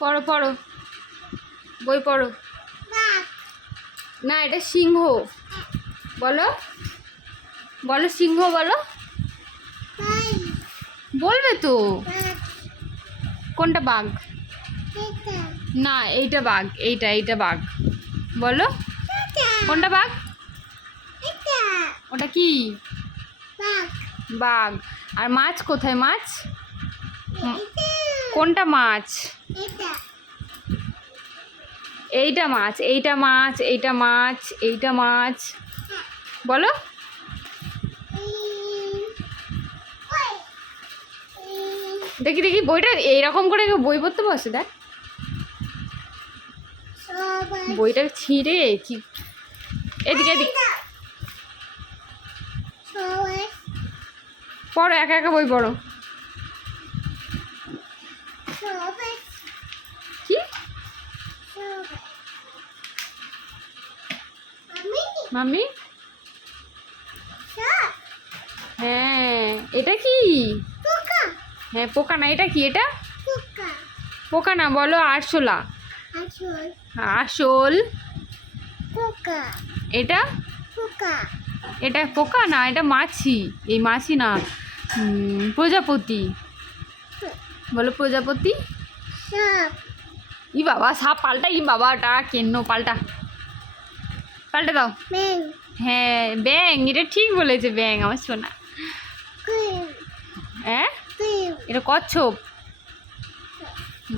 পড়ো পড়ো। বই পড়ো। না, এটা সিংহ। বলো। বলো সিংহ, বলো। বলবে তো। কোনটা বাঘ? না, এইটা বাঘ, এইটা এইটা বাঘ। বলো। কোনটা বাঘ? ওটা কি? বাঘ। আর মাছ কোথায়? মাছ? কোনটা মাছ? এইটা মাছ এইটা মাছ এইটা মাছ এইটা মাছ। বলো। দেখি দেখি, বইটা এইরকম করে বই পড়তে বসে, দেখ। বইটা ছিঁড়ে, কি? এদিকে এদিকে। পড়ো, একা একা বই পড়ো। মাম্মি? হ্যাঁ এটা কি? হ্যাঁ পোকা না এটা কি এটা? পোকা। না বলো আরশোলা। আসল এটা? এটা পোকা না এটা মাছি। এই মাছি না প্রজাপতি। বলো প্রজাপতি। ই বাবা সাপ পাল্টা ই বাবাটা কেন পাল্টা। পাল্টা দাও। হ্যাঁ ব্যাং এটা ঠিক বলেছে ব্যাং আমার শোনা হ্যাঁ এটা কচ্ছপ।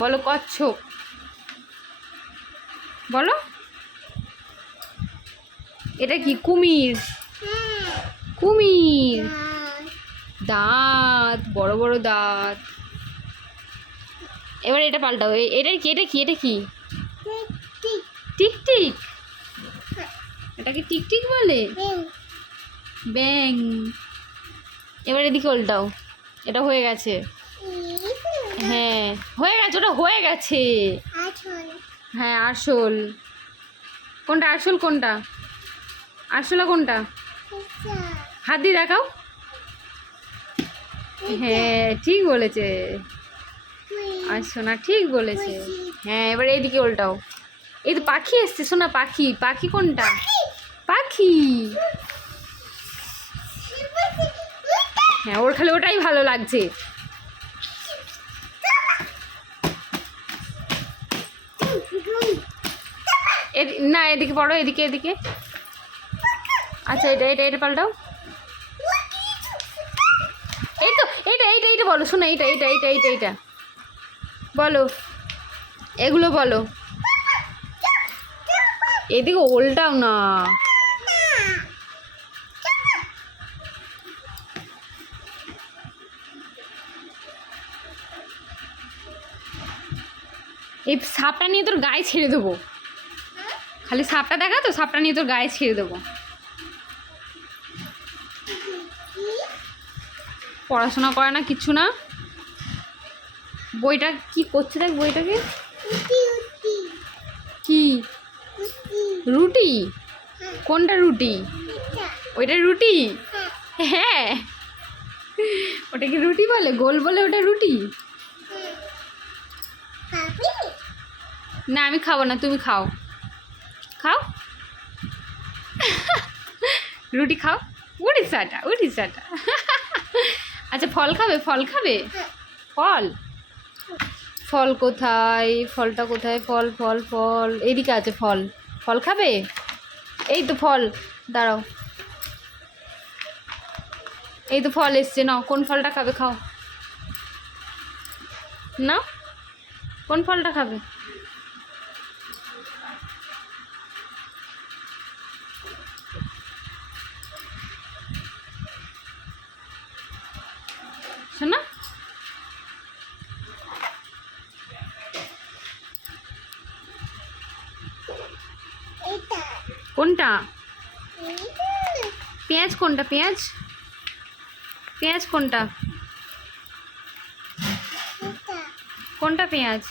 বলো কচ্ছপ। বলো। এটা কি কুমির? কুমির। দাঁত। বড় বড় দাঁত। এবার এটা পাল্টাও। এটা কি এটা কি এটা কি? টিক। টিক এটা কি টিক টিক বলে ব্যাং। এবার এদিকে উল্টাও। এটা হয়ে গেছে। হ্যাঁ হয়ে গেছে ওটা হয়ে গেছে। হ্যাঁ আসল। কোনটা আসল কোনটা? আসলে কোনটা? হাত দিয়ে দেখাও। হ্যাঁ ঠিক বলেছে। আর সোনা ঠিক বলেছে। হ্যাঁ এবার এইদিকে উল্টাও। এই তো পাখি এসছে সোনা পাখি। পাখি কোনটা? পাখি। হ্যাঁ ওর খালি ওটাই ভালো লাগছে। না, এদিকে পড়ো, এদিকে এদিকে। আচ্ছা এটা এটা এটা পাল্টাও। এই তো, এইটা এইটা এইটা বলো, শোনো, এইটা এইটা এইটা এইটা এইটা। বলো, এগুলো বলো। এদিকে ওল্টাও না। এই সাপটা নিয়ে তোর গায়ে ছেড়ে দেবো। খালি সাপটা দেখা তো, সাপটা নিয়ে তোর গায়ে ছেড়ে দেবো। পড়াশোনা করে না কিছু না। বইটা কি করছে দেখ বইটাকে? কি? রুটি? কোনটা রুটি? ওইটা রুটি? হ্যাঁ। ওটা কি রুটি বলে, গোল বলে ওটা রুটি? না, আমি খাব না, তুমি খাও। খাও? রুটি খাও? উড়িষ্যাটা উড়িষ্যাটা। আচ্ছা ফল খাবে? ফল খাবে? ফল? ফল কোথায়? ফলটা কোথায়? ফল ফল ফল। এইদিকে আছে ফল। ফল খাবে? এই তো ফল। দাঁড়াও। এই তো ফল এসছে, নাও। কোন ফলটা খাবে, খাও। না কোন ফলটা খাবে? কোনটা? পেঁয়াজ কোনটা? পেঁয়াজ? পেঁয়াজ কোনটা? কোনটা পেঁয়াজ?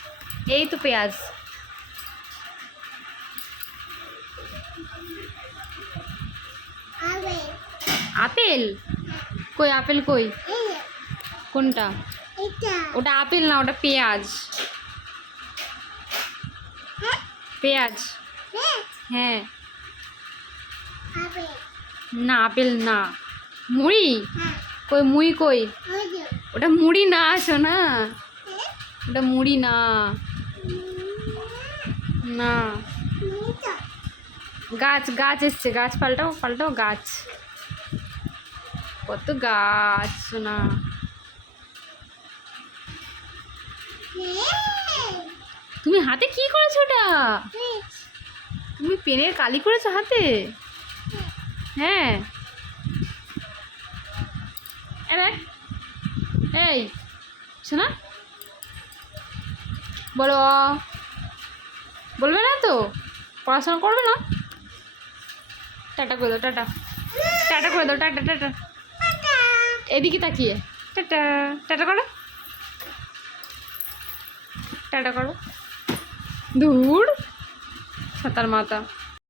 এই তো পেঁয়াজ। আপেল? কই আপেল কই? কোনটা? ওটা আপেল না, ওটা পেঁয়াজ। পেঁয়াজ। হ্যাঁ। না, আপেল না। মুড়ি? কই মুড়ি কই? ওটা মুড়ি না আসো না ওটা মুড়ি না। না। গাছ গাছ এসছে। গাছ পাল্টাও পাল্টাও গাছ। কত গাছ না তুমি হাতে কি করেছ ওটা? তুমি পেনের কালি করেছ হাতে? হ্যাঁ। দেখ। এই, শোনা। বলো। বলবে না তো? পড়াশোনা করবে না? টাটা করে দাও, টাটা। টাটা করে দাও, টাটা টাটা। এদিকে তাকিয়ে। টাটা। টাটা করো। টাটা করো। দূর সাঁতার মাথা।